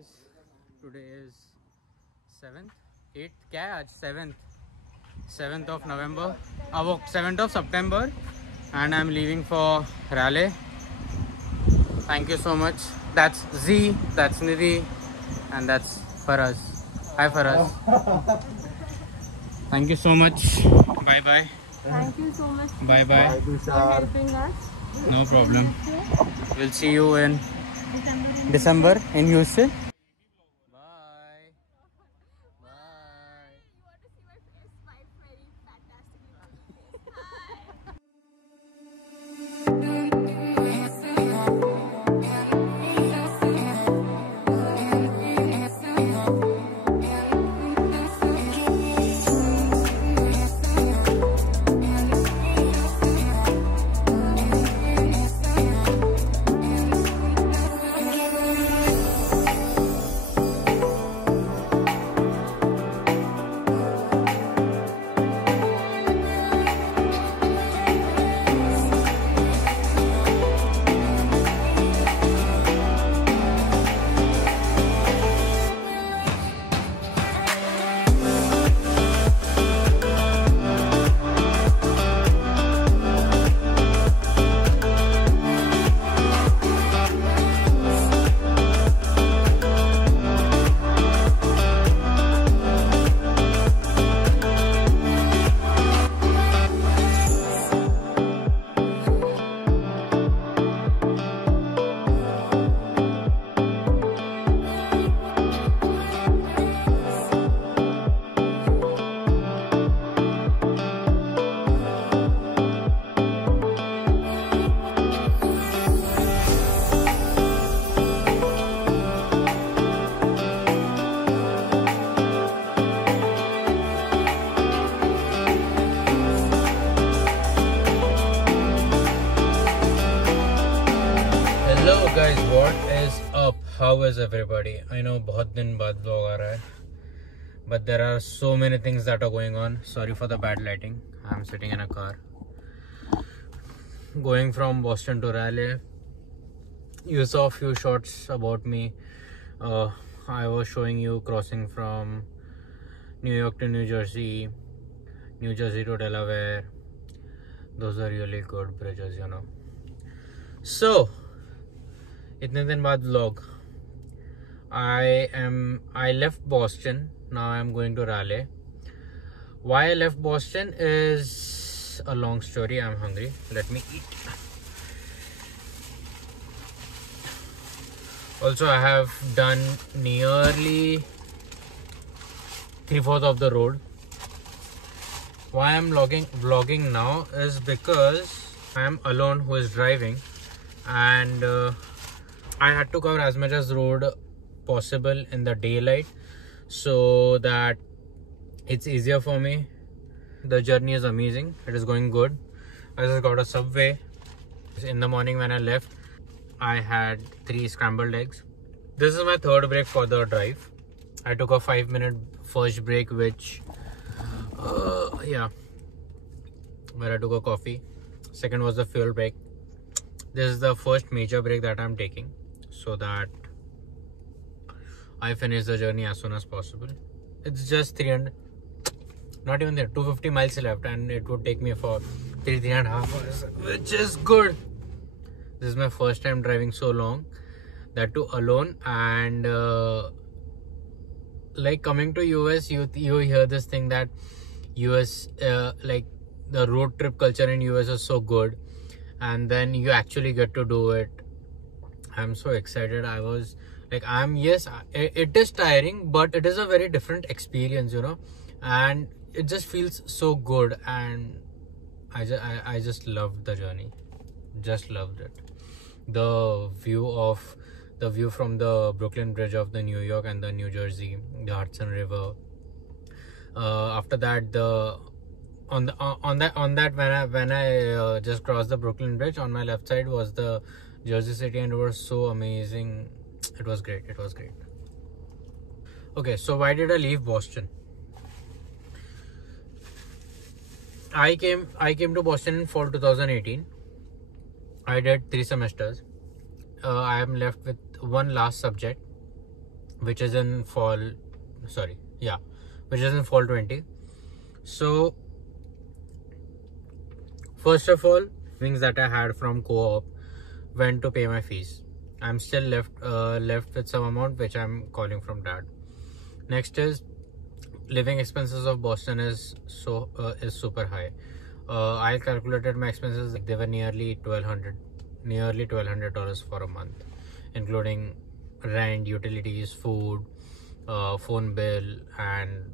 guys, today is 7th 8th क्या है आज 7th of November, वो 7th of September, and I'm leaving for Raleigh. Thank you so much. That's Z, that's Nidhi, and that's Faraz. Hi Faraz. Thank you so much. Bye bye. Thank you so much Bye bye. for helping us. No problem. We'll see you in December in Houston. Bye. Bye. You want to see my face? My very fantastic. Hi. Hello guys, what is up? How is everybody? I know बहुत दिन बाद vlog आ रहा है, but there are so many things that are going on. Sorry for the bad lighting. I'm sitting in a car going from Boston to Raleigh. You saw a few shots about me. I was showing you crossing from New York to New Jersey, New Jersey to Delaware. Those are really good bridges, you know. So इतने दिन बाद vlog. I left Boston. Now I'm going to Raleigh. Why I left Boston is a long story. I'm hungry. Let me eat. Also, I have done nearly 3/4 of the road. Why I'm vlogging now is because I am alone who is driving, and I had to cover as much as road possible in the daylight so that it's easier for me. The journey is amazing. It is going good. I just got a Subway. In the morning when I left, I had 3 scrambled eggs. This is my third break for the drive. I took a 5-minute first break, which where I took a coffee. Second was the fuel break. This is the first major break that I'm taking, so that I finish the journey as soon as possible. It's just 300, not even there, 250 miles left, and it would take me for 3.5 hours, which is good. This is my first time driving so long, that too alone. And like coming to US, you hear this thing that US, like the road trip culture in US is so good, and then you actually get to do it. I'm so excited. I was like, yes, it is tiring, but it is a very different experience, you know, and it just feels so good. And I just loved the journey. Just loved it. The view from the Brooklyn Bridge of the New York and the New Jersey, the Hudson River. After that, on that when I just crossed the Brooklyn Bridge, on my left side was the Jersey City, and it was so amazing. It was great. It was great. Okay, so why did I leave Boston? I came to Boston in fall 2018. I did 3 semesters. I am left with one last subject, which is in fall. Sorry, yeah, which is in fall 20. So first of all, things that I had from co-op went to pay my fees. I'm still left with some amount which I'm calling from dad. Next is living expenses of Boston is super high. I calculated my expenses; they were nearly $1,200 for a month, including rent, utilities, food, phone bill, and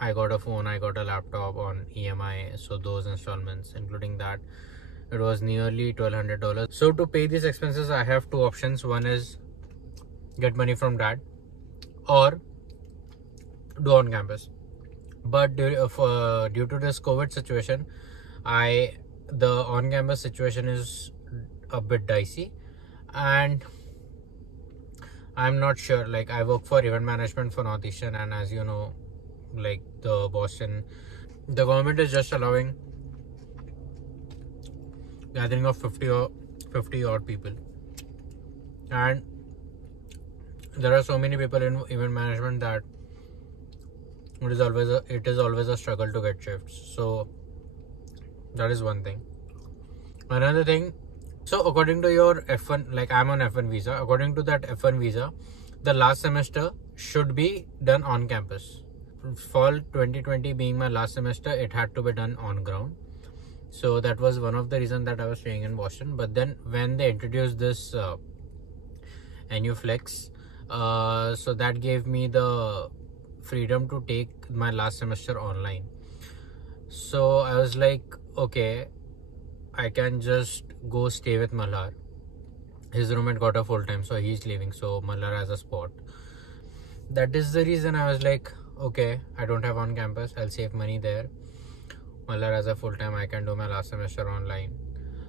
I got a phone, I got a laptop on EMI. So those installments, including that, it was nearly $1,200. So to pay these expenses, I have two options. One is get money from dad, or do on campus. But due to this COVID situation, the on campus situation is a bit dicey, and I'm not sure. Like, I work for event management for Northeastern, and as you know, like the government is just allowing gathering of 50 odd people, and there are so many people in event management that it is always a struggle to get shifts. So that is one thing. Another thing, so according to your F1, like I'm on F1 visa, according to that F1 visa, the last semester should be done on campus. Fall 2020 being my last semester, it had to be done on ground. So that was one of the reasons that I was staying in Boston. But then when they introduced this NU Flex, so that gave me the freedom to take my last semester online. So I was like, okay, I can just go stay with Malhar. His roommate got a full time, so he's leaving, so Malhar has a spot. That is the reason I was like, okay, I don't have on campus, I'll save money there. Malhar has a full time, I can do my last semester online.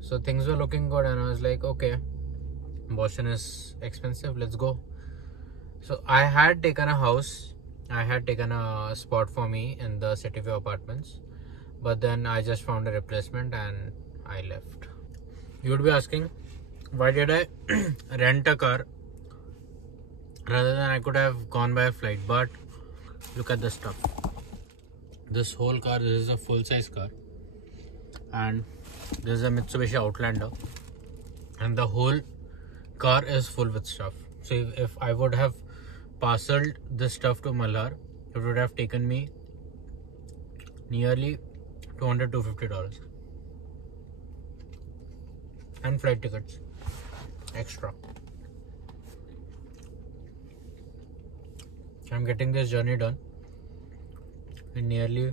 So things were looking good, and I was like, okay, Boston is expensive, let's go. So I had taken a house, I had taken a spot for me in the City View Apartments, but then I just found a replacement and I left. You would be asking, why did I rent a car rather than I could have gone by a flight? But look at this stuff. This whole car, this is a full-size car, and this is a Mitsubishi Outlander, and the whole car is full with stuff. So if I would have parceled this stuff to Malhar, it would have taken me nearly $200-$250 and flight tickets extra. I'm getting this journey done in nearly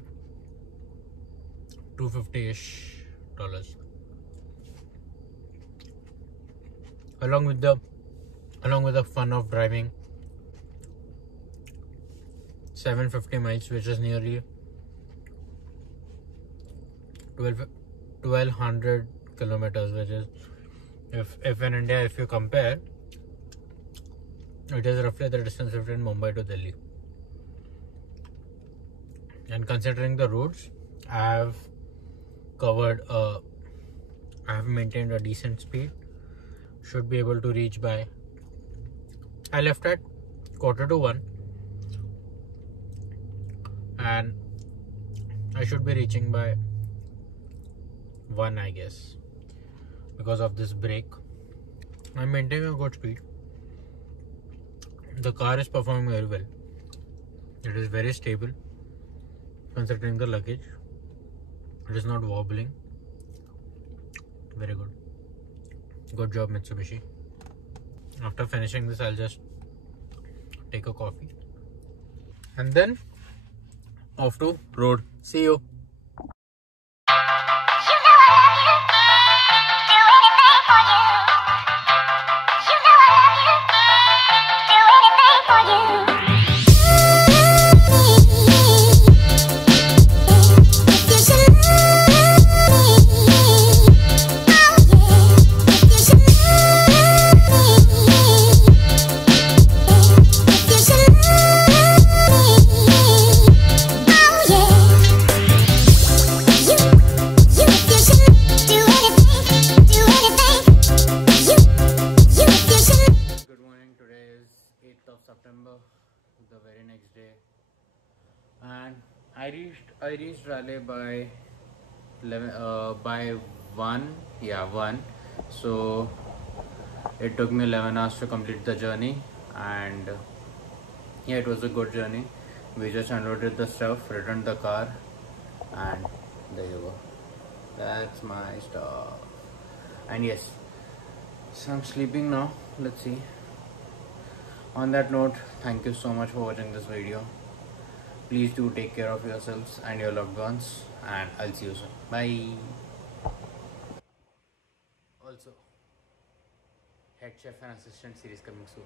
$250-ish, along with the fun of driving 750 miles, which is nearly 1200 kilometers, which is, if in India, if you compare, it is roughly the distance between Mumbai to Delhi. And considering the roads, I have maintained a decent speed. Should be able to reach by, I left at 1:45, and I should be reaching by 1, I guess, because of this brake. I'm maintaining a good speed. The car is performing very well. It is very stable considering the luggage. It is not wobbling. Very good. Good job, Mitsubishi. After finishing this, I'll just take a coffee and then off to road. See you. September, the very next day, and I reached Raleigh by 11 by 1, yeah, 1. So it took me 11 hours to complete the journey, and yeah, it was a good journey. We just unloaded the stuff, returned the car, and there you go. That's my stuff. And yes, so I'm sleeping now. Let's see. On that note, thank you so much for watching this video. Please do take care of yourselves and your loved ones, and I'll see you soon. Bye. Also, Head Chef and Assistant series coming soon.